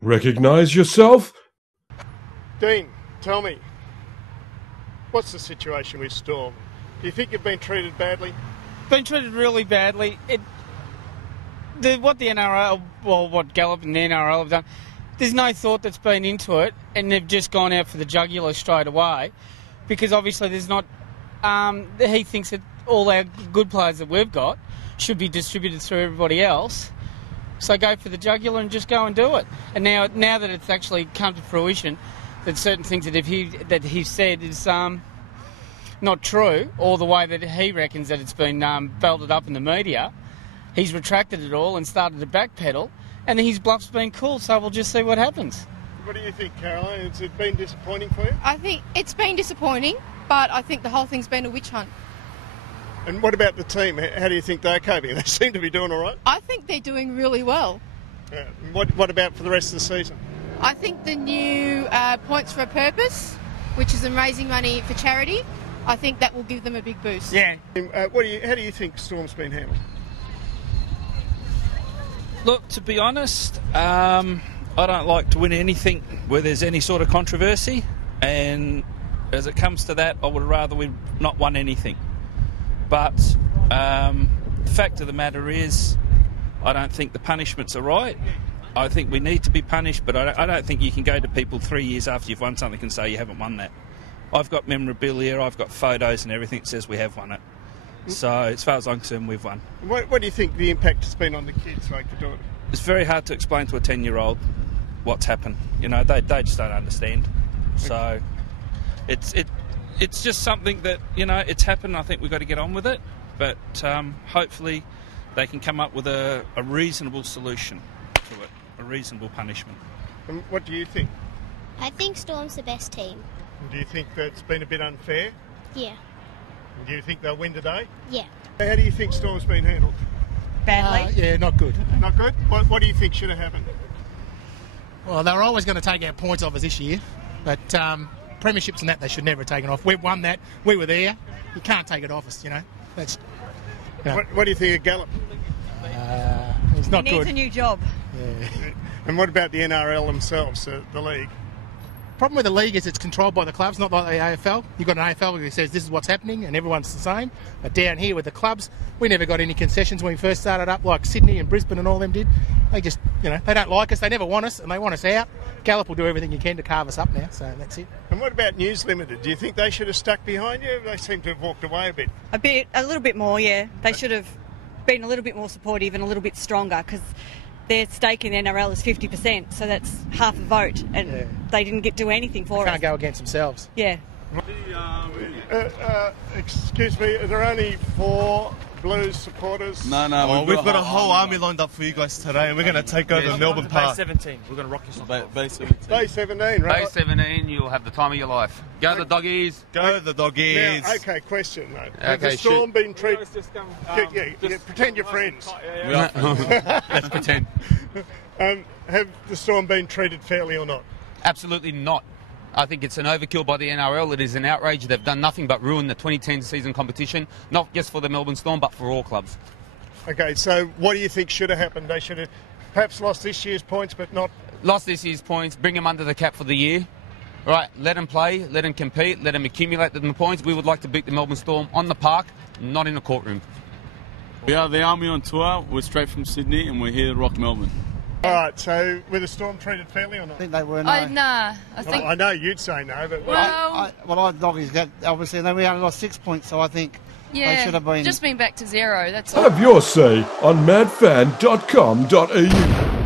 Recognise yourself? Dean, tell me, what's the situation with Storm? Do you think you've been treated badly? Been treated really badly. What the NRL, well, what Gallup and the NRL have done, there's no thought that's been into it, and they've just gone out for the jugular straight away, because obviously there's not. He thinks that all our good players that we've got should be distributed through everybody else. So go for the jugular and just go and do it. And now that it's actually come to fruition, that certain things that he said is not true, or the way that he reckons that it's been belted up in the media, he's retracted it all and started to backpedal, and his bluff's been cool, so we'll just see what happens. What do you think, Caroline? Has it been disappointing for you? I think it's been disappointing, but I think the whole thing's been a witch hunt. And what about the team? How do you think they're coping? They seem to be doing all right. I think they're doing really well. What about for the rest of the season? I think the new Points for a Purpose, which is raising money for charity, I think that will give them a big boost. Yeah. How do you think Storm's been handled? Look, to be honest, I don't like to win anything where there's any sort of controversy, and as it comes to that, I would rather we not won anything. But the fact of the matter is, I don't think the punishments are right. I think we need to be punished, but I don't think you can go to people 3 years after you've won something and say you haven't won that. I've got memorabilia, I've got photos and everything that says we have won it. So as far as I'm concerned, we've won. What do you think the impact has been on the kids, like the daughter? It's very hard to explain to a 10-year-old what's happened. You know, they just don't understand. So it's just something that, you know, it's happened. I think we've got to get on with it. But hopefully they can come up with a reasonable solution to it, a reasonable punishment. And what do you think? I think Storm's the best team. Do you think that it's been a bit unfair? Yeah. Do you think they'll win today? Yeah. How do you think Storm's been handled? Badly. Yeah, not good. Not good? What do you think should have happened? Well, they were always going to take our points off us this year, but premierships and that they should never have taken off. We've won that. We were there. You can't take it off us, you know. That's. You know. What do you think of Gallup? It's not He needs good. a new job. Yeah. And what about the NRL themselves, the league? Problem with the league is it's controlled by the clubs, not like the AFL. You've got an AFL who says this is what's happening and everyone's the same. But down here with the clubs, we never got any concessions when we first started up, like Sydney and Brisbane and all them did. They just, you know, they don't like us, they never want us, and they want us out. Gallup will do everything he can to carve us up now, so that's it. And what about News Limited? Do you think they should have stuck behind you? They seem to have walked away a bit. A little bit more, yeah. They should have been a little bit more supportive and a little bit stronger, because their stake in NRL is 50%, so that's half a vote, and they didn't do anything for us. They can't go against themselves. Yeah. Excuse me, are there only 4 Blues supporters? No, we've got a whole army lined up for you guys today, and we're going to take over Melbourne Park. Bay 17, we're going to rock you some. Bay 17. Bay 17, right? Bay 17, you'll have the time of your life. Go the doggies. Go the doggies. Now, okay, question though. Have the Storm been treated... pretend you're friends. We are friends. Let's pretend. Have the Storm been treated fairly or not? Absolutely not. I think it's an overkill by the NRL. It is an outrage. They've done nothing but ruin the 2010 season competition, not just for the Melbourne Storm, but for all clubs. Okay, so what do you think should have happened? They should have perhaps lost this year's points, but not... Lost this year's points, bring them under the cap for the year. Right, let them play, let them compete, let them accumulate the points. We would like to beat the Melbourne Storm on the park, not in the courtroom. We are the Army on tour. We're straight from Sydney, and we're here to rock Melbourne. All right, so were the Storm treated fairly or not? I think they were, no. Nah. I know you'd say no, but... I doggies that, obviously, and then we only lost 6 points, so I think they should have been... just been back to 0, that's all. Have your say on madfan.com.au.